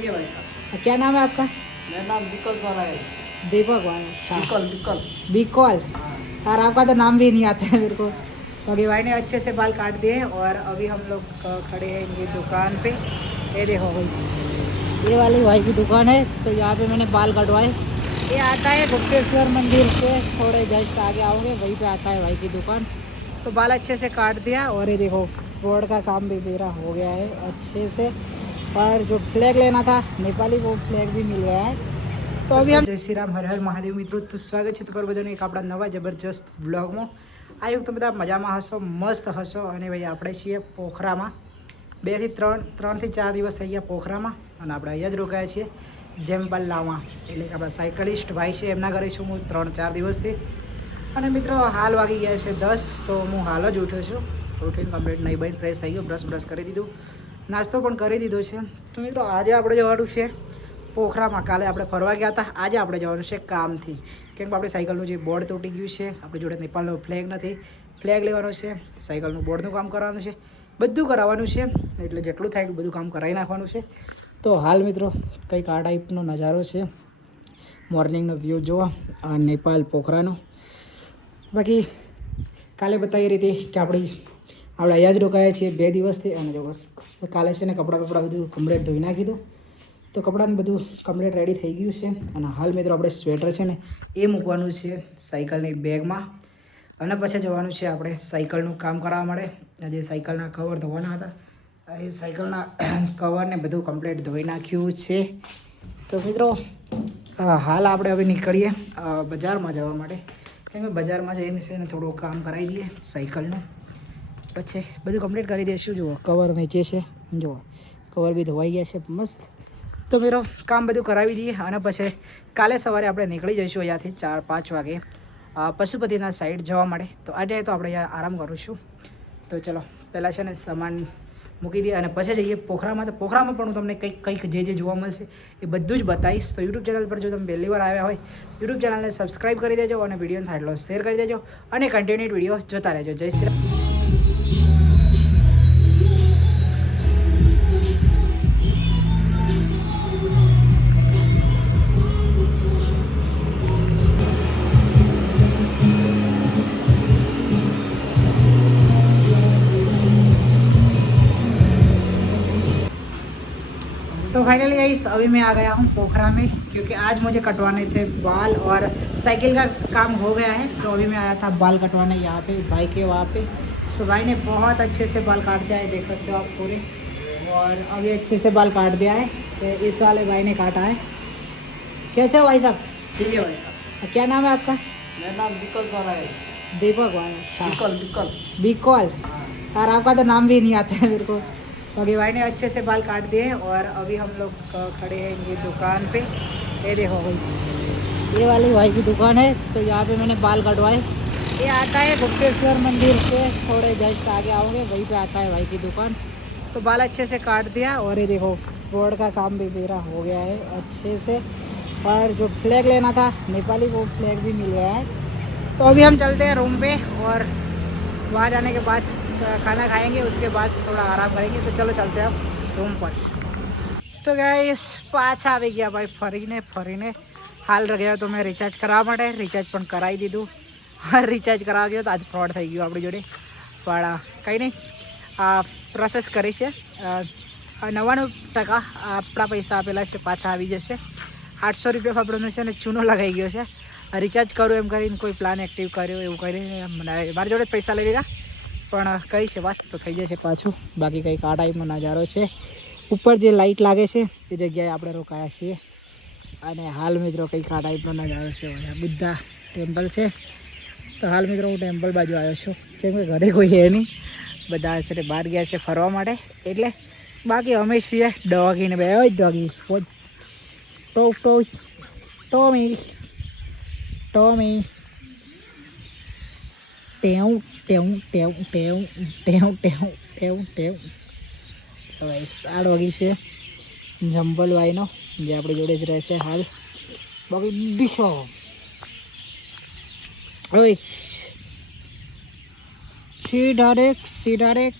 ये भाई साहब, क्या नाम है आपका? मेरा नाम विकल सारा है। दीपक भाई। अच्छा, विकल विकल। बिकॉल। हाँ। यार आपका तो नाम भी नहीं आता है मेरे को। तो अभी भाई ने अच्छे से बाल काट दिए और अभी हम लोग खड़े हैं इनकी दुकान पे। ये देखो भाई, ये वाली भाई की दुकान है। तो यहाँ पे मैंने बाल कटवाए। ये आता है गुप्तेश्वर मंदिर से थोड़े जस्ट आगे आओगे, वहीं पे आता है भाई की दुकान। तो बाल अच्छे से काट दिया और ये देखो रोड का काम भी मेरा हो गया है अच्छे से। और जो फ्लैग लेना था नेपाली, वो फ्लैग भी मिल गया है। तो अभी हम जय श्री राम, हर हर महादेव મિત્રો, તો સ્વાગત છે તમારું બધાનું એક આપણા નવા જબરજસ્ત બ્લોગમાં। આ યુગ તો બધા મજામાં હશો, મસ્ત હશો। અને ભાઈ આપણે છીએ પોખરામાં। 2 થી 3 થી 4 દિવસ થઈ ગયા પોખરામાં અને આપણે અહીંયા જ રોકાયા છીએ જેમ્બલ્લામાં। એટલે કે આપણા સાયકલિસ્ટ ભાઈ છે એમના ઘરે છું હું 3-4 દિવસથી। અને મિત્રો હાલ વાગી ગયા છે 10। તો હું હાલ જ ઉઠ્યો છું, ઉઠીને કમ્પ્લીટ નહીં બની ફ્રેશ થઈ ગયો, બ્રશ કરી દીધું, નાસ્તો પણ કરી દીધો છે। તો મિત્રો આજે આપણે જવાનું છે પોખરામાં। કાલે આપણે ફરવા ગયા હતા, આજે આપણે જવાનું છે કામથી, કેમ કે આપણી સાયકલનું જે બોર્ડ તૂટી ગયું છે, આપણી જોડે નેપાળનો ફ્લેગ નથી, ફ્લેગ લેવાનો છે, સાયકલનું બોર્ડનું કામ કરવાનું છે, બધું કરાવવાનું છે। એટલે જેટલું થાય એટલું બધું કામ કરાવી નાખવાનું છે। તો હાલ મિત્રો કંઈક આ ટાઈપનો નજારો છે, મોર્નિંગનો વ્યૂ જોવા આ નેપાળ પોખરાનો। બાકી કાલે બતાવી રીતે કે આપણે અહીંયા જ રોકાયા છીએ 2 દિવસથી। અને જો બસ કાલે છે ને કપડાં બધું કમ્પ્લીટ ધોઈ નાખી દઉં, તો કપડાને બધું કમ્પ્લીટ રેડી થઈ ગયું છે। અને હાલ મિત્રો આપણે સ્વેટર છે ને એ મૂકવાનું છે સાયકલની બેગમાં, અને પછી જવાનું છે આપણે સાયકલનું કામ કરાવવા માટે। જે સાયકલના કવર ધોવાના હતા, એ સાયકલના કવરને બધું કમ્પ્લીટ ધોઈ નાખ્યું છે। તો મિત્રો હાલ આપણે હવે નીકળીએ બજારમાં જવા માટે, કેમ કે બજારમાં જઈને છે ને થોડું કામ કરાવી દઈએ સાયકલનું, પછી બધું કમ્પ્લીટ કરી દઈશું। જુઓ કવર નીચે છે, જુઓ કવર બી ધોવાઈ ગયા છે મસ્ત। તો મિત્રો કામ બધું કરાવી દઈએ અને પછી કાલે સવારે આપણે નીકળી જઈશું અહીંયાથી 4-5 વાગે પશુપતિના સાઈડ જવા માટે। તો આજે તો આપણે અહીંયા આરામ કરીશું। તો ચલો પહેલાં છે ને સામાન મૂકી દઈએ અને પછી જઈએ પોખરામાં। તો પોખરામાં પણ હું તમને કંઈક જે જોવા મળશે એ બધું જ બતાવીશ। તો યુટ્યુબ ચેનલ પર જો તમે પહેલી વાર આવ્યા હોય, યુટ્યુબ ચેનલને સબસ્ક્રાઈબ કરી દેજો અને વિડીયોને થાય એટલો શેર કરી દેજો અને કન્ટિન્યુ વિડીયો જોતા રહેજો। જય શ્રી રામ। तो फाइनली गाइस अभी मैं आ गया हूँ पोखरा में, क्योंकि आज मुझे कटवाने थे बाल और साइकिल का काम हो गया है। तो अभी मैं आया था बाल कटवाने यहाँ पे भाई के वहाँ पे। तो भाई ने बहुत अच्छे से बाल काट दिया है, देख सकते हो आप पूरे। और अभी अच्छे से बाल काट दिया है, तो इस वाले भाई ने काटा है। कैसे हो भाई साहब? ठीक है भाई साहब, क्या नाम है आपका? मेरा नाम विकल सारा है। दीपक भाई। अच्छा, विकल विकल। बिकॉल। हाँ। यार आपका तो नाम भी नहीं आता है मेरे को। तो अभी भाई ने अच्छे से बाल काट दिए और अभी हम लोग खड़े हैं इनकी दुकान पे। ये देखो भाई, ये वाली भाई की दुकान है। तो यहाँ पे मैंने बाल कटवाए। ये आता है गुप्तेश्वर मंदिर से थोड़े जस्ट आगे आओगे, वहीं पे आता है भाई की दुकान। तो बाल अच्छे से काट दिया और ये देखो रोड का काम भी मेरा हो गया है अच्छे से। और जो फ्लैग लेना था नेपाली, वो फ्लैग भी मिल गया है। तो अभी हम चलते हैं रूम पे और वहाँ जाने के बाद खाना खाएंगे, उसके बाद थोड़ा आराम करेंगे। तो चलो चलते हैं रूम पर। तो गाइस पाछा આવી ગયા ભાઈ ફરીને હાલ ગયા। તો મેં રિચાર્જ કરાવવા માટે રિચાર્જ પણ કરાવી દીધું। રિચાર્જ કરાવવા ગયો તો આજ ફ્રોડ થઈ ગયો આપણી જોડે, પણ કંઈ નહીં, પ્રોસેસ કરી છે। 99% આપણા પૈસા આપેલા છે પાછા આવી જશે। 800 રૂપિયા આપણને છે ને ચૂનો લગાવી ગયો છે। રિચાર્જ કરું એમ કરીને કોઈ પ્લાન એક્ટિવ કર્યો એવું કરીને મારી જોડે પૈસા લઈ લીધા, પણ કઈ છે વાત તો થઈ જશે પાછું। બાકી કંઈક આ ટાઈપનો નજારો છે। ઉપર જે લાઇટ લાગે છે એ જગ્યાએ આપણે રોકાયા છીએ। અને હાલ મિત્રો કંઈક આ ટાઈપનો નજારો છે। બુદ્ધા ટેમ્પલ છે। તો હાલ મિત્રો હું ટેમ્પલ બાજુ આવ્યો છું, કેમ કે ઘરે કોઈ છે નહીં, બધા છે તે બહાર ગયા છે ફરવા માટે। એટલે બાકી અમે છીએ ડોગીને બે ડોગી ટોમી ટેવ। તો આ ડોગી છે જંબલભાઈનો, જે આપણી જોડે જ રહે છે હાલ। બાકી દીશો હવે સીધાડેક।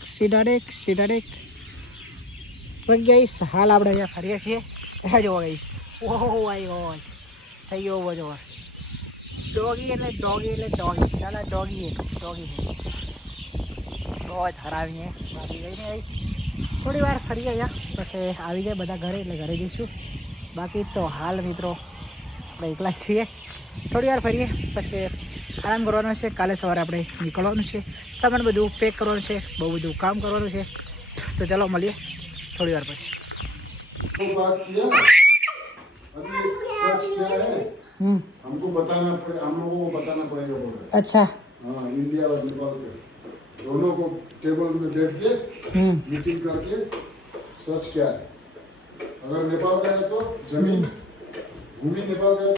બાકી ગાઈસ હાલ આપણે અહીંયા ફરીએ છીએ એ જો ગાઈસ ઓહો માય ગોડ થઈ ગયો ઉભો જો ડોગી એટલે ડોગી ચાલા ડોગી બહુ હરાવીએ બાકી ગઈ ને ગાઈસ થોડી વાર ફરી ગયા પછી આવી જાય બધા ઘરે એટલે ઘરે જઈશું બાકી તો હાલ મિત્રો આપણે એકલા જ છીએ થોડી વાર ફરીએ પછી આરામ કરવાનો છે કાલે સવારે આપણે નીકળવાનું છે સામાન બધું પેક કરવાનું છે બહુ બધું કામ કરવાનું છે તો ચાલો મળીએ थोड़ी बार પછી बात किया अभी सच क्या है हमको बताना पड़े हम लोगों को बताना पड़ेगा बोल रहे अच्छा हाँ इंडिया और नेपाल के दोनों को टेबल में बैठ के मीटिंग करके सच क्या है अगर नेपाल का है तो जमीन भूमि नेपाल का है